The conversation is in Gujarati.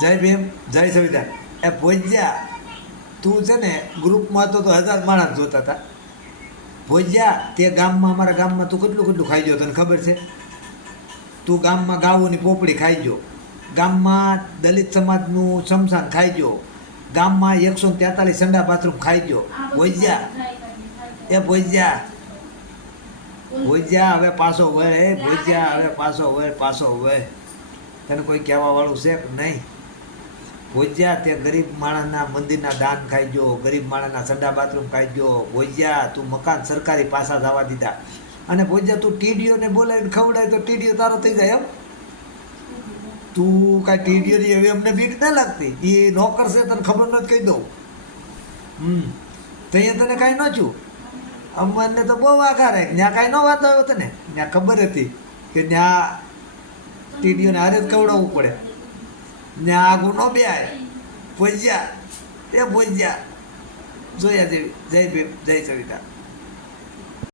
જય ભીમ, જય સંવિધાન. એ ભોજ્યા, તું છે ને ગ્રુપમાં તો 1000 માણસ જોતા હતા. ભોજ્યા, તે ગામમાં, અમારા ગામમાં તું કેટલું કેટલું ખાઈ ગયો તને ખબર છે? તું ગામમાં ગાઉની પોપડી ખાઈ ગયો, ગામમાં દલિત સમાજનું શમશાન ખાઈ ગયો, ગામમાં 143 સંડા બાથરૂમ ખાઈ ગયો. ભોજ્યા, એ ભોજ્યા, ભોજ્યા હવે પાછો વળ. એ ભોજ્યા હવે પાછો વળ, પાછો વળ. તને કોઈ કહેવા વાળું છે કે નહીં? ભોજ્યા, તે ગરીબ માણસના મંદિરના દાન ખાઈ ગયો, ગરીબ માણસના સંડા બાથરૂમ ખાઈ ગયો. ભોજ્યા, તું મકાન સરકારી પાસા જવા દીધા. અને ભોજ્યા, તું ટીડીઓને બોલાવીને ખવડાય તો ટીડીઓ તારો થઈ જાય એમ? તું કાંઈ ટીડીઓની હવે અમને બીક ના લાગતી? એ નોકર છે, તને ખબર નથી કહી દઉં. ત્યાં તને કાંઈ ન છું. અમને તો બહુ આઘા રહે. ત્યાં કાંઈ ન વાત આવ્યો તને? ત્યાં ખબર હતી કે ત્યાં ટીડીઓને હારે જ ખવડાવવું પડે. ત્યાં આગું ન બે આય. ભોજ્યા, એ ભોજ્યા, જોયા જેવી. જય ભીમ, જય સંવિધાન.